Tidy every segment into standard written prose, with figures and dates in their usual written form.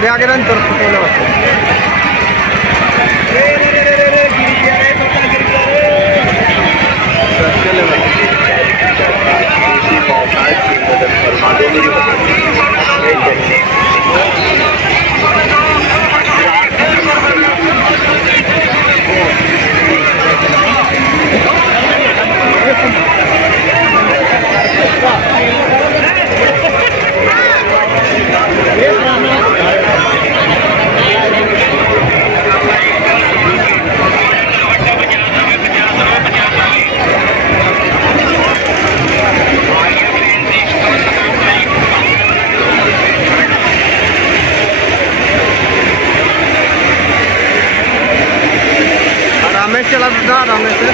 आगे आगे रन तो चला था आराम से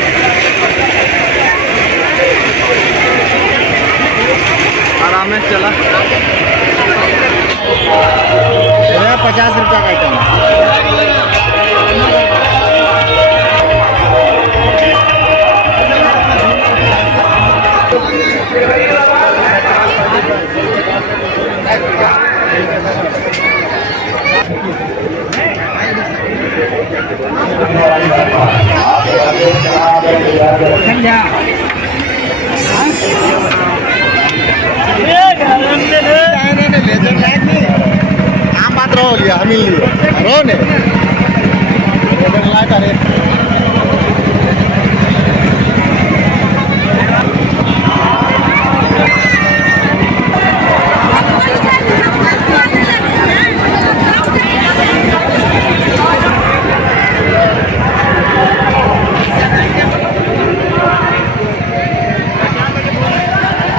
आराम से चला 50 रुपया का आइटम मात्र हो लिया हमिल रो ने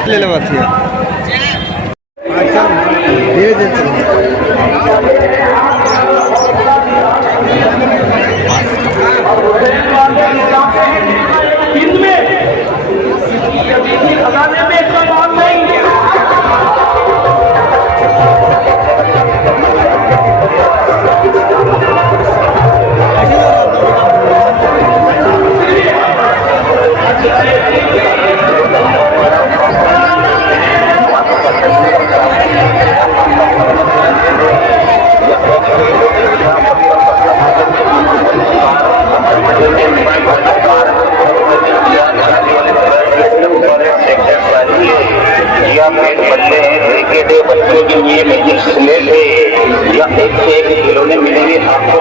ले लो बात धीरे धीरे बच्चों के लिए मैजिक ले या एक से एक खिलौने मिलेंगे आपको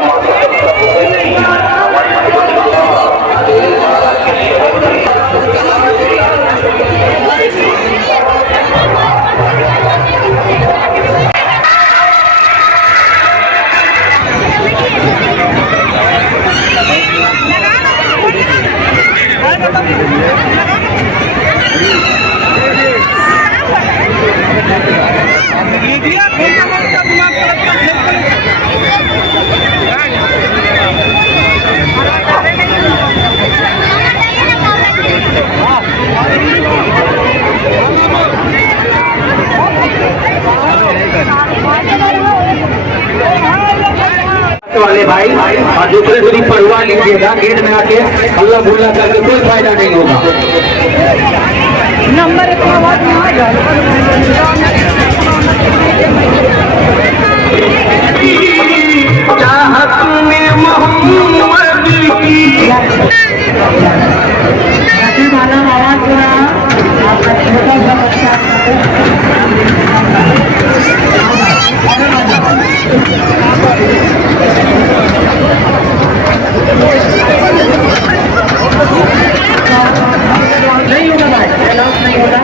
वाले भाई और दूसरे दूरी पढ़वा लीजिएगा। गेट में आके हल्ला गुल्ला करके कोई फायदा नहीं होगा। नंबर नहीं होगा भाई, नहीं होगा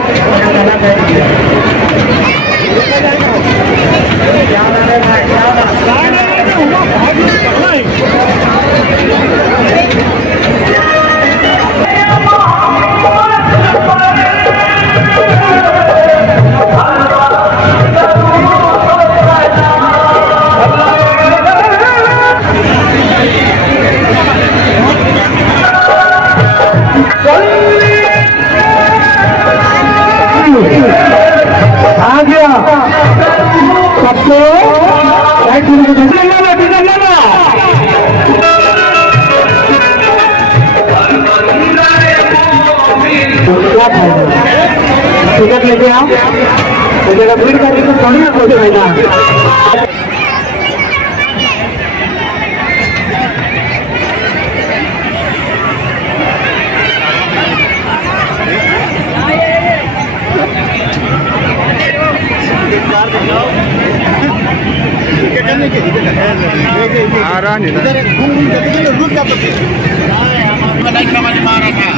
सबको टिकट लेके आओ, तो जगह भीड़ करके तो थोड़ी ना कोई फायदा। लहान आहे इधर ना. एक घूम घूम के रुक जातो ते. नाही, आम्हाला नाही क्रमाने मारा था.